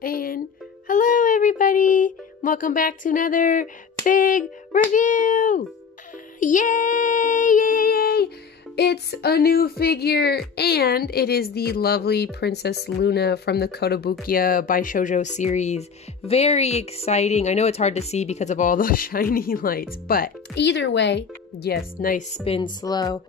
And hello everybody! Welcome back to another big review! Yay! Yay! It's a new figure and it is the lovely Princess Luna from the Kotobukiya Bishoujo series. Very exciting. I know it's hard to see because of all those shiny lights, but either way, yes, nice spin slow.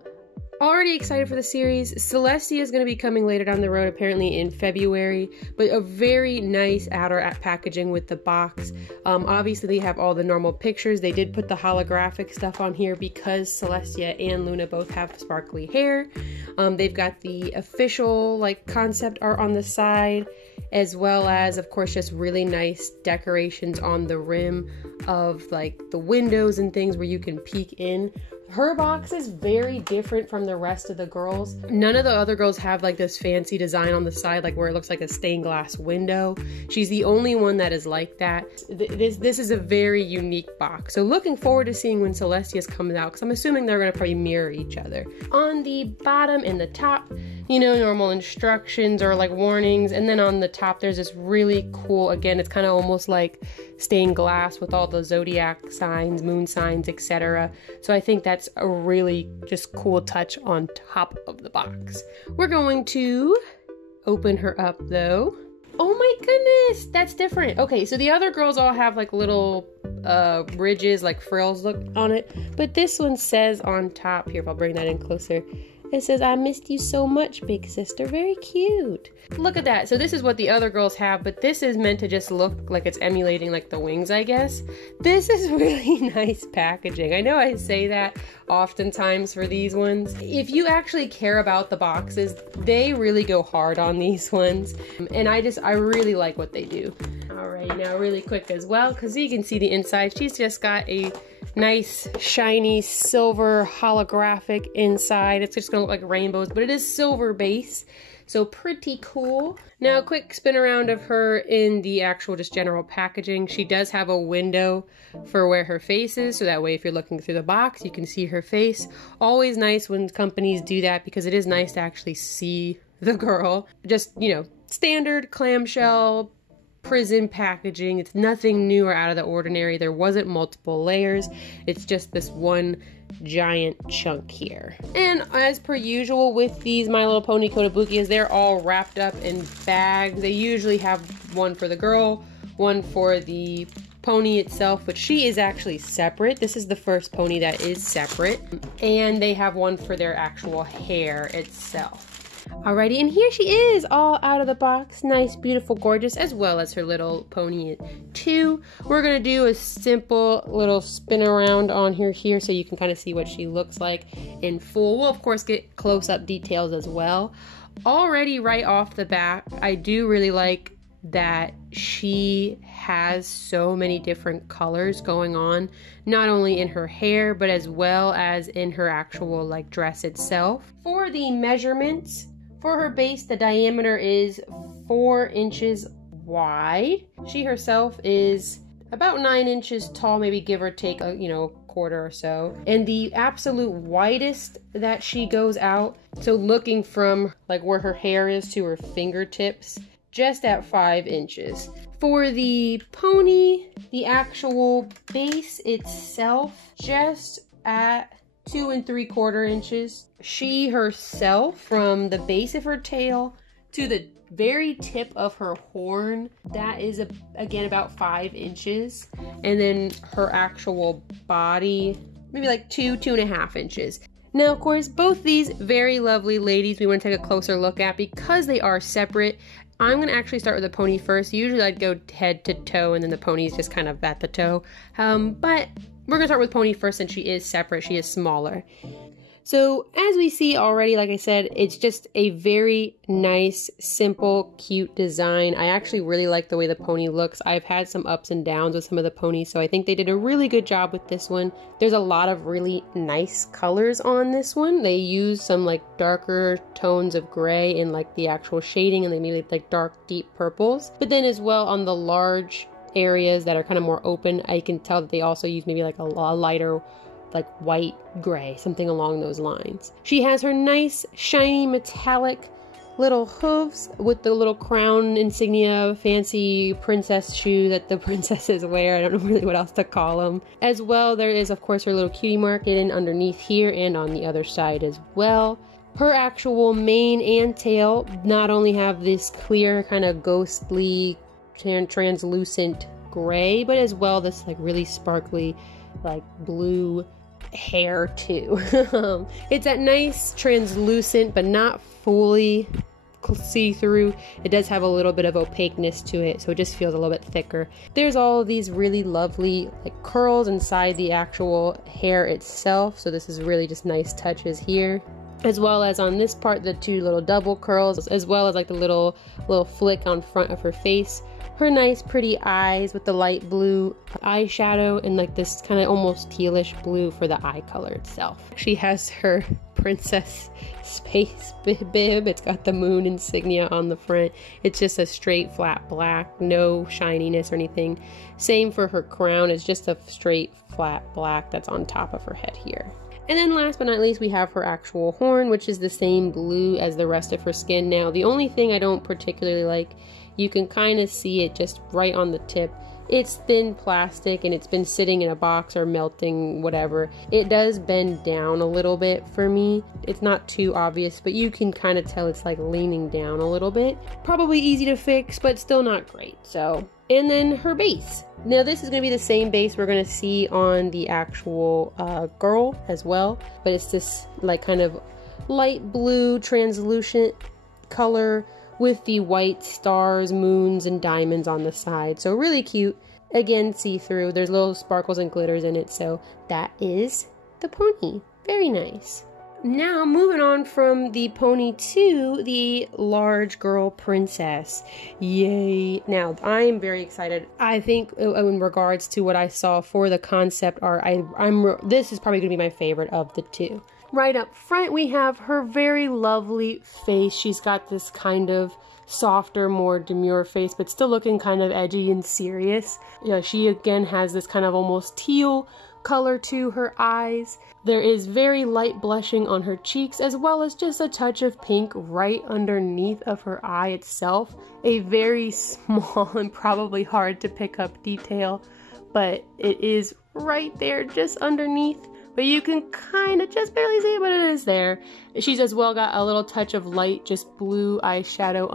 Already excited for the series. Celestia is going to be coming later down the road, apparently in February, but a very nice outer packaging with the box. Obviously they have all the normal pictures. They did put the holographic stuff on here because Celestia and Luna both have sparkly hair. They've got the official like concept art on the side, as well as of course just really nice decorations on the rim of like the windows and things where you can peek in. Her box is very different from the rest of the girls. None of the other girls have like this fancy design on the side, like where it looks like a stained glass window. She's the only one that is like that. This is a very unique box. So looking forward to seeing when Celestia's comes out, because I'm assuming they're gonna probably mirror each other. On the bottom and the top, you know, normal instructions or like warnings. And then on the top, there's this really cool, again, it's kind of almost like stained glass with all the zodiac signs, moon signs, etc. So I think that's a really just cool touch on top of the box. We're going to open her up though. Oh my goodness, that's different. Okay, so the other girls all have like little ridges, like frills look on it, but this one says on top, here, if I'll bring that in closer, it says, "I missed you so much, big sister." Very cute. Look at that. So this is what the other girls have, but this is meant to just look like it's emulating like the wings, I guess. This is really nice packaging. I know I say that oftentimes for these ones. If you actually care about the boxes, they really go hard on these ones. And I really like what they do. Alright, now really quick as well, because you can see the inside. She's just got a nice shiny silver holographic inside. It's just gonna look like rainbows, but it is silver base, so pretty cool. Now a quick spin around of her in the actual just general packaging. She does have a window for where her face is, so that way if you're looking through the box you can see her face. Always nice when companies do that because it is nice to actually see the girl. Just, you know, standard clamshell prison packaging. It's nothing new or out of the ordinary. There wasn't multiple layers. It's just this one giant chunk here. And as per usual with these My Little Pony Kotobukiyas, they're all wrapped up in bags. They usually have one for the girl, one for the pony itself, but she is actually separate. This is the first pony that is separate. And they have one for their actual hair itself. Alrighty, and here she is, all out of the box. Nice, beautiful, gorgeous, as well as her little pony too. We're gonna do a simple little spin around on her here so you can kind of see what she looks like in full. We'll of course get close-up details as well. Already right off the bat, I do really like that she has so many different colors going on, not only in her hair but as well as in her actual like dress itself. For the measurements, for her base, the diameter is 4 inches wide. She herself is about 9 inches tall, maybe give or take a, you know, quarter or so. And the absolute widest that she goes out, so looking from like where her hair is to her fingertips, just at 5 inches. For the pony, the actual base itself, just at 2 3/4 inches. She herself, from the base of her tail to the very tip of her horn, that is again about 5 inches. And then her actual body, maybe like 2.5 inches. Now, of course, both these very lovely ladies we want to take a closer look at because they are separate. I'm going to actually start with the pony first. Usually I'd go head to toe and then the pony's just kind of at the toe. But we're going to start with pony first since she is separate. She is smaller. So as we see already, like I said, it's just a very nice, simple, cute design. I actually really like the way the pony looks. I've had some ups and downs with some of the ponies, so I think they did a really good job with this one. There's a lot of really nice colors on this one. They use some like darker tones of gray in like the actual shading, and they made like dark, deep purples. But then as well on the large areas that are kind of more open, I can tell that they also use maybe like a lighter like white gray, something along those lines. She has her nice shiny metallic little hooves with the little crown insignia fancy princess shoe that the princesses wear. I don't know really what else to call them. As well, there is of course her little cutie mark hidden underneath here and on the other side as well. Her actual mane and tail not only have this clear kind of ghostly translucent gray, but as well this like really sparkly like blue hair too. It's that nice translucent but not fully see-through. It does have a little bit of opaqueness to it, so it just feels a little bit thicker. There's all of these really lovely like curls inside the actual hair itself, so this is really just nice touches here, as well as on this part the two little double curls, as well as like the little flick on front of her face. Her nice pretty eyes with the light blue eyeshadow and like this kind of almost tealish blue for the eye color itself. She has her princess space bib. It's got the moon insignia on the front. It's just a straight flat black, no shininess or anything. Same for her crown. It's just a straight flat black that's on top of her head here. And then last but not least, we have her actual horn, which is the same blue as the rest of her skin. Now, the only thing I don't particularly like, you can kind of see it just right on the tip. It's thin plastic and it's been sitting in a box or melting, whatever. It does bend down a little bit for me. It's not too obvious, but you can kind of tell it's like leaning down a little bit. Probably easy to fix, but still not great. So, and then her base. Now this is going to be the same base we're going to see on the actual girl as well, but it's this like kind of light blue translucent color with the white stars, moons, and diamonds on the side. So really cute. Again, see-through. There's little sparkles and glitters in it. So that is the pony. Very nice. Now moving on from the pony to the large girl princess. Yay. Now I'm very excited. I think in regards to what I saw for the concept art, this is probably going to be my favorite of the two. Right up front, we have her very lovely face. She's got this kind of softer, more demure face, but still looking kind of edgy and serious. Yeah, she again has this kind of almost teal color to her eyes. There is very light blushing on her cheeks, as well as just a touch of pink right underneath of her eye itself. A very small and probably hard to pick up detail, but it is right there just underneath. But you can kind of just barely see it, but it is there. She's as well got a little touch of light, just blue eyeshadow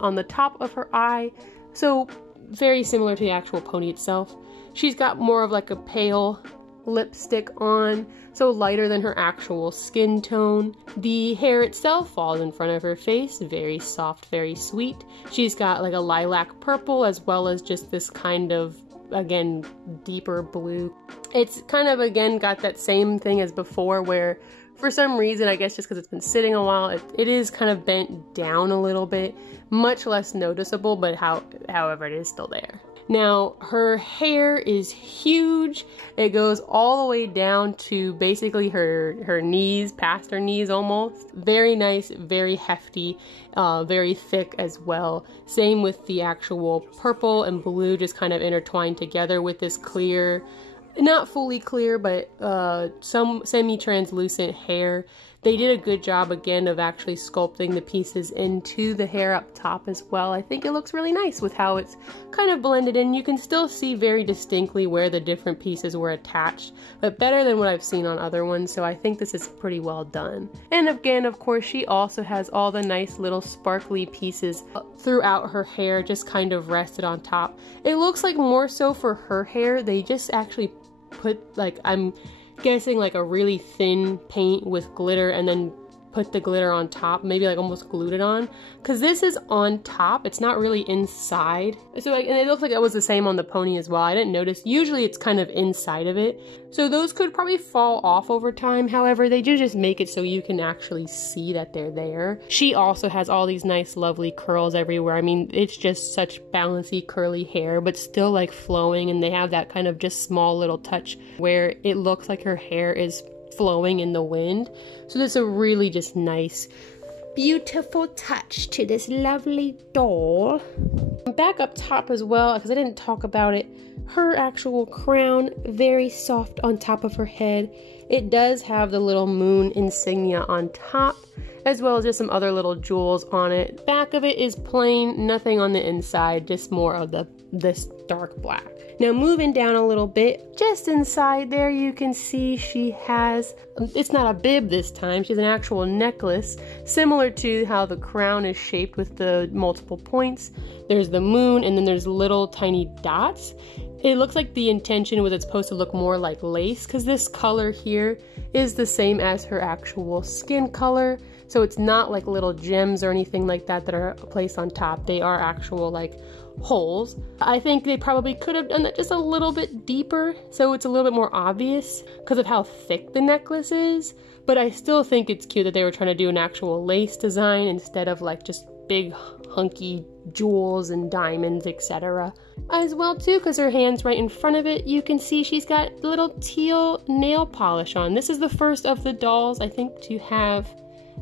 on the top of her eye. So very similar to the actual pony itself. She's got more of like a pale lipstick on, so lighter than her actual skin tone. The hair itself falls in front of her face, very soft, very sweet. She's got like a lilac purple as well as just this kind of, again, deeper blue. It's kind of again got that same thing as before, where for some reason, I guess just because it's been sitting a while, it is kind of bent down a little bit, much less noticeable, but however it is still there. Now her hair is huge. It goes all the way down to basically her knees, past her knees almost. Very nice, very hefty, very thick as well. Same with the actual purple and blue just kind of intertwined together with this clear, not fully clear, but some semi-translucent hair. They did a good job again of actually sculpting the pieces into the hair up top as well. I think it looks really nice with how it's kind of blended in. You can still see very distinctly where the different pieces were attached, but better than what I've seen on other ones, so I think this is pretty well done. And again, of course, she also has all the nice little sparkly pieces throughout her hair, just kind of rested on top. It looks like more so for her hair, they just actually put, like, I'm guessing like a really thin paint with glitter and then put the glitter on top, maybe like almost glued it on, because this is on top, it's not really inside. So like, and it looks like it was the same on the pony as well. I didn't notice. Usually it's kind of inside of it, so those could probably fall off over time. However, they do just make it so you can actually see that they're there. She also has all these nice lovely curls everywhere. I mean, it's just such bouncy curly hair, but still like flowing, and they have that kind of just small little touch where it looks like her hair is flowing in the wind. So that's a really just nice, beautiful touch to this lovely doll. Back up top as well, because I didn't talk about it, her actual crown, very soft on top of her head. It does have the little moon insignia on top, as well as just some other little jewels on it. Back of it is plain, nothing on the inside, just more of this dark black. Now moving down a little bit, just inside there you can see she has, it's not a bib this time, she's an actual necklace, similar to how the crown is shaped with the multiple points. There's the moon and then there's little tiny dots. It looks like the intention was it's supposed to look more like lace, because this color here is the same as her actual skin color. So it's not like little gems or anything like that that are placed on top. They are actual like holes. I think they probably could have done that just a little bit deeper so it's a little bit more obvious because of how thick the necklace is. But I still think it's cute that they were trying to do an actual lace design instead of like just big hunky jewels and diamonds, etc. As well too, because her hand's right in front of it, you can see she's got little teal nail polish on. This is the first of the dolls, I think, to have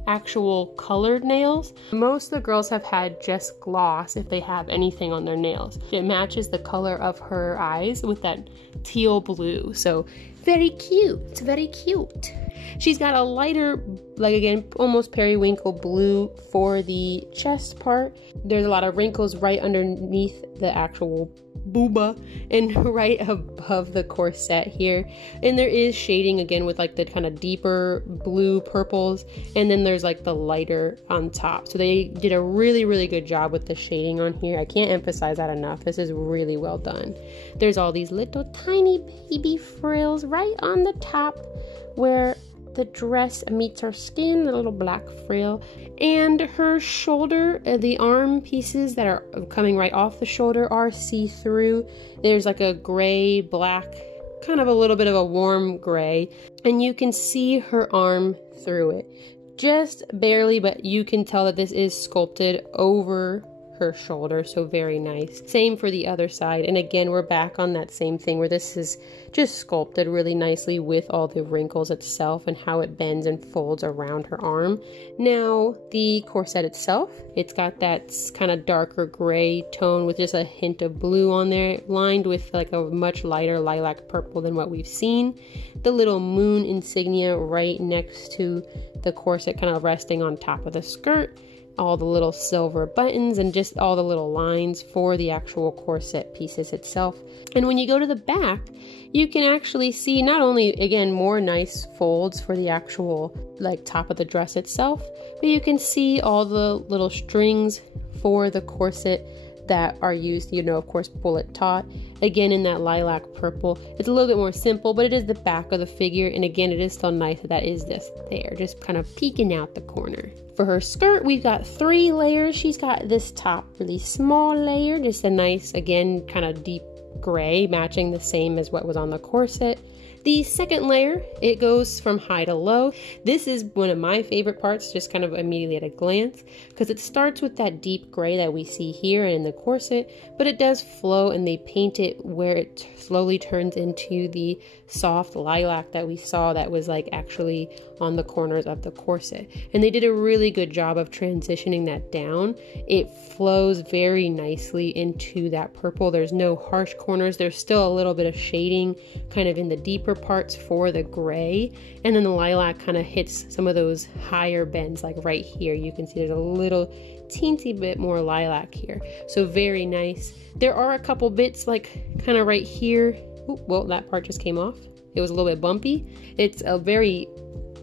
actual colored nails. Most of the girls have had just gloss if they have anything on their nails. It matches the color of her eyes with that teal blue, so very cute. It's very cute. She's got a lighter, like again, almost periwinkle blue for the chest part. There's a lot of wrinkles right underneath the actual booba and right above the corset here. And there is shading again with like the kind of deeper blue purples, and then there's like the lighter on top. So they did a really, really good job with the shading on here. I can't emphasize that enough. This is really well done. There's all these little tiny baby frills right on the top where the dress meets her skin, the little black frill, and her shoulder, the arm pieces that are coming right off the shoulder are see-through. There's like a gray, black, kind of a little bit of a warm gray, and you can see her arm through it. Just barely, but you can tell that this is sculpted over her shoulder, so very nice. Same for the other side, and again we're back on that same thing where this is just sculpted really nicely with all the wrinkles itself and how it bends and folds around her arm. Now the corset itself, it's got that kind of darker gray tone with just a hint of blue on there, lined with like a much lighter lilac purple than what we've seen. The little moon insignia right next to the corset, kind of resting on top of the skirt. All the little silver buttons and just all the little lines for the actual corset pieces itself. And when you go to the back, you can actually see not only, again, more nice folds for the actual like top of the dress itself, but you can see all the little strings for the corset that are used, you know, of course, bullet taut, again in that lilac purple. It's a little bit more simple, but it is the back of the figure, and again, it is still nice that is this there, just kind of peeking out the corner. For her skirt, we've got 3 layers. She's got this top really small layer, just a nice, again, kind of deep gray, matching the same as what was on the corset. The second layer, it goes from high to low. This is one of my favorite parts, just kind of immediately at a glance, because it starts with that deep gray that we see here in the corset, but it does flow and they paint it where it slowly turns into the soft lilac that we saw that was like actually on the corners of the corset. And they did a really good job of transitioning that down. It flows very nicely into that purple. There's no harsh corners. There's still a little bit of shading kind of in the deeper parts for the gray, and then the lilac kind of hits some of those higher bends, like right here. You can see there's a little teensy bit more lilac here, so very nice. There are a couple bits like kind of right here. Ooh, well, that part just came off. It was a little bit bumpy. It's a very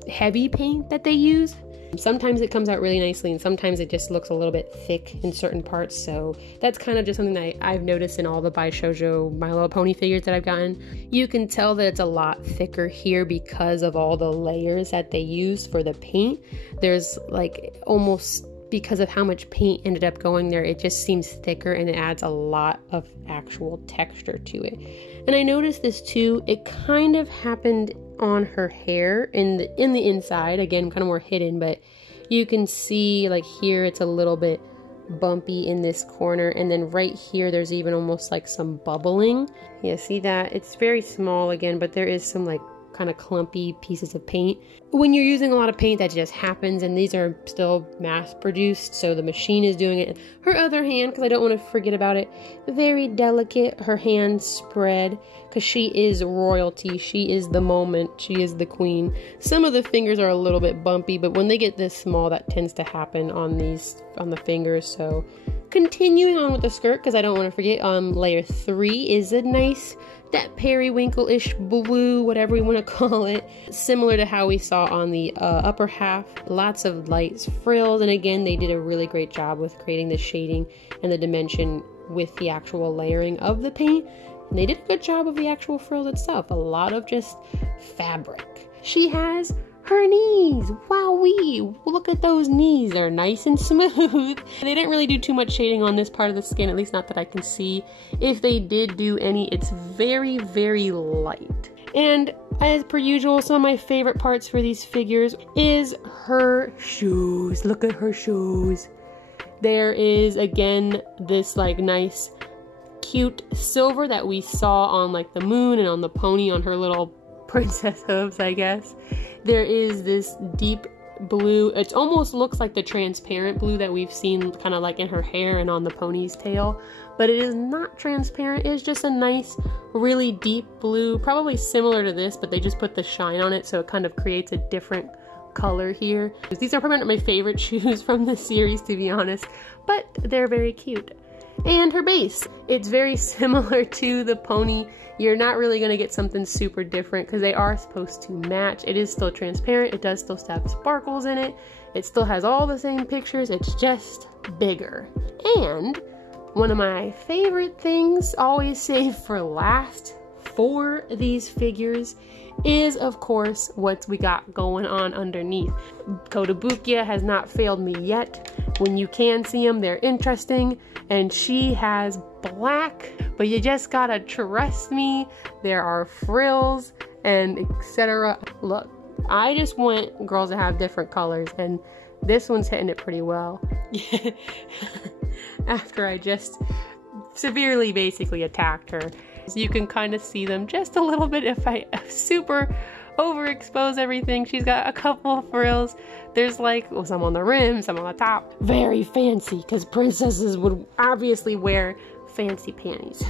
heavy paint that they use. Sometimes it comes out really nicely, and sometimes it just looks a little bit thick in certain parts. So that's kind of just something that I've noticed in all the Bishoujo My Little Pony figures that I've gotten. You can tell that it's a lot thicker here because of all the layers that they used for the paint. There's like almost, because of how much paint ended up going there, it just seems thicker and it adds a lot of actual texture to it. And I noticed this too, it kind of happened on her hair in the inside, again kind of more hidden, but you can see like here it's a little bit bumpy in this corner, and then right here there's even almost like some bubbling. Yeah, see that? It's very small again, but there is some like kind of clumpy pieces of paint. When you're using a lot of paint, that just happens, and these are still mass produced, so the machine is doing it. Her other hand, because I don't want to forget about it, very delicate, her hand spread, because she is royalty, she is the moment, she is the queen. Some of the fingers are a little bit bumpy, but when they get this small, that tends to happen on the fingers. So continuing on with the skirt, because I don't want to forget, layer 3 is a nice, that periwinkle-ish blue, whatever we want to call it, similar to how we saw on the upper half. Lots of light frills, and again, they did a really great job with creating the shading and the dimension with the actual layering of the paint. And they did a good job of the actual frills itself. A lot of just fabric. She has her knees. Wowee! Look at those knees. They're nice and smooth. They didn't really do too much shading on this part of the skin, at least not that I can see. If they did do any, it's very, very light. And as per usual, some of my favorite parts for these figures is her shoes. Look at her shoes. There is, again, this like nice cute silver that we saw on like the moon and on the pony on her little princess hooves, I guess. There is this deep blue. It almost looks like the transparent blue that we've seen kind of like in her hair and on the pony's tail, but it is not transparent. It's just a nice, really deep blue, probably similar to this, but they just put the shine on it, so it kind of creates a different color here. These are probably not my favorite shoes from the series, to be honest, but they're very cute. And her base, it's very similar to the pony. You're not really going to get something super different because they are supposed to match. It is still transparent. It does still have sparkles in it. It still has all the same pictures. It's just bigger. And one of my favorite things, always saved for last for these figures, is of course what we got going on underneath. Kotobukiya has not failed me yet. When you can see them, they're interesting, and she has black, but you just gotta trust me, there are frills and etc. Look, I just want girls to have different colors, and this one's hitting it pretty well. After I just severely basically attacked her. So you can kind of see them just a little bit if I super overexpose everything. She's got a couple of frills. There's like some on the rim, some on the top. Very fancy, because princesses would obviously wear fancy panties.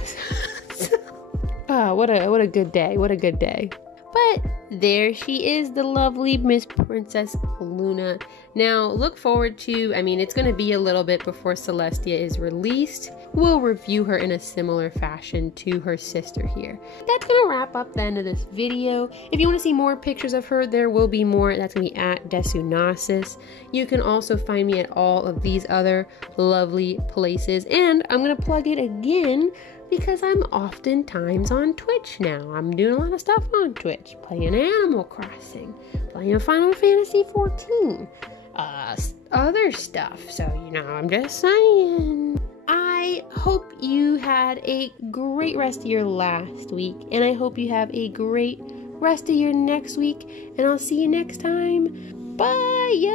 Oh, what a good day. What a good day. But there she is, the lovely Miss Princess Luna. Now, look forward to, I mean, it's going to be a little bit before Celestia is released. We'll review her in a similar fashion to her sister here. That's going to wrap up the end of this video. If you want to see more pictures of her, there will be more. That's going to be at Desunasis. You can also find me at all of these other lovely places. And I'm going to plug it again, because I'm oftentimes on Twitch now. I'm doing a lot of stuff on Twitch. Playing Animal Crossing. Playing Final Fantasy 14. Other stuff. So, you know, I'm just saying. I hope you had a great rest of your last week. And I hope you have a great rest of your next week. And I'll see you next time. Bye!